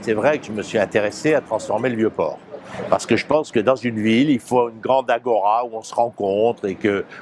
C'est vrai que je me suis intéressé à transformer le Vieux-Port. Parce que je pense que dans une ville, il faut une grande agora où on se rencontre et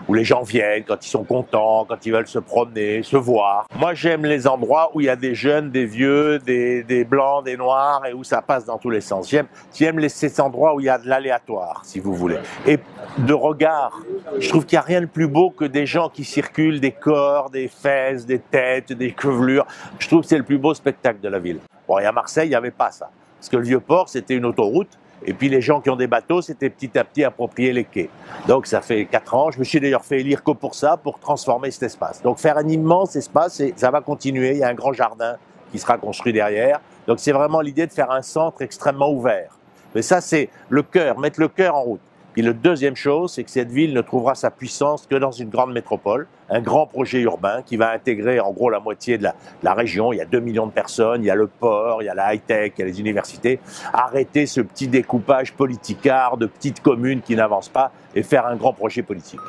où les gens viennent quand ils sont contents, quand ils veulent se promener, se voir. Moi, j'aime les endroits où il y a des jeunes, des vieux, des blancs, des noirs et où ça passe dans tous les sens. J'aime ces endroits où il y a de l'aléatoire, si vous voulez. Et de regard, je trouve qu'il n'y a rien de plus beau que des gens qui circulent, des corps, des fesses, des têtes, des chevelures. Je trouve que c'est le plus beau spectacle de la ville. Bon, et à Marseille, il n'y avait pas ça. Parce que le Vieux-Port, c'était une autoroute. Et puis les gens qui ont des bateaux, c'était petit à petit approprier les quais. Donc ça fait 4 ans, je me suis d'ailleurs fait élire que pour ça, pour transformer cet espace. Donc faire un immense espace, et ça va continuer, il y a un grand jardin qui sera construit derrière. Donc c'est vraiment l'idée de faire un centre extrêmement ouvert. Mais ça c'est le cœur, mettre le cœur en route. Puis la deuxième chose, c'est que cette ville ne trouvera sa puissance que dans une grande métropole, un grand projet urbain qui va intégrer en gros la moitié de la région. Il y a 2 millions de personnes, il y a le port, il y a la high-tech, il y a les universités. Arrêter ce petit découpage politicard de petites communes qui n'avancent pas et faire un grand projet politique.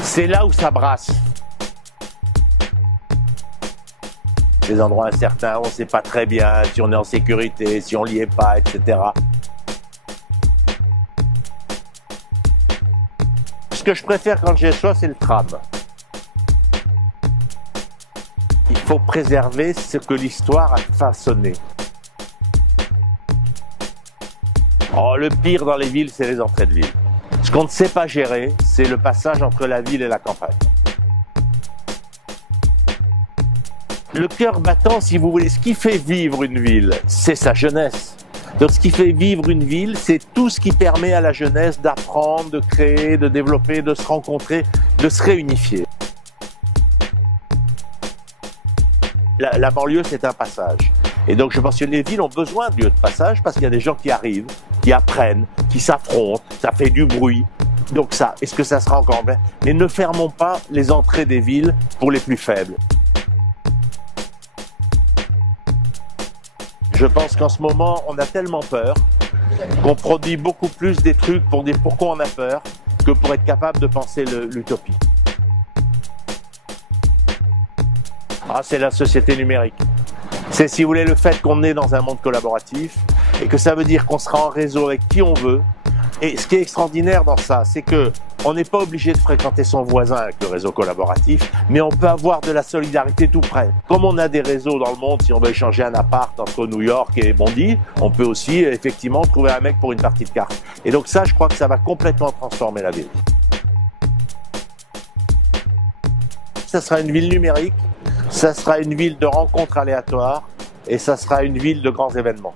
C'est là où ça brasse. Des endroits incertains, on ne sait pas très bien si on est en sécurité, si on n'y est pas, etc. Ce que je préfère quand j'ai ça, c'est le tram. Il faut préserver ce que l'histoire a façonné. Oh, le pire dans les villes, c'est les entrées de ville. Ce qu'on ne sait pas gérer, c'est le passage entre la ville et la campagne. Le cœur battant, si vous voulez, ce qui fait vivre une ville, c'est sa jeunesse. Donc ce qui fait vivre une ville, c'est tout ce qui permet à la jeunesse d'apprendre, de créer, de développer, de se rencontrer, de se réunifier. La banlieue, c'est un passage. Et donc je pense que les villes ont besoin de lieux de passage parce qu'il y a des gens qui arrivent, qui apprennent, qui s'affrontent, ça fait du bruit. Donc ça, est-ce que ça sera encore bien? Mais ne fermons pas les entrées des villes pour les plus faibles. Je pense qu'en ce moment, on a tellement peur qu'on produit beaucoup plus des trucs pour dire pourquoi on a peur que pour être capable de penser l'utopie. Ah, c'est la société numérique. C'est, si vous voulez, le fait qu'on est dans un monde collaboratif et que ça veut dire qu'on sera en réseau avec qui on veut. Et ce qui est extraordinaire dans ça, c'est que on n'est pas obligé de fréquenter son voisin avec le réseau collaboratif, mais on peut avoir de la solidarité tout près. Comme on a des réseaux dans le monde, si on veut échanger un appart entre New York et Bondy, on peut aussi effectivement trouver un mec pour une partie de cartes. Et donc ça, je crois que ça va complètement transformer la ville. Ça sera une ville numérique, ça sera une ville de rencontres aléatoires et ça sera une ville de grands événements.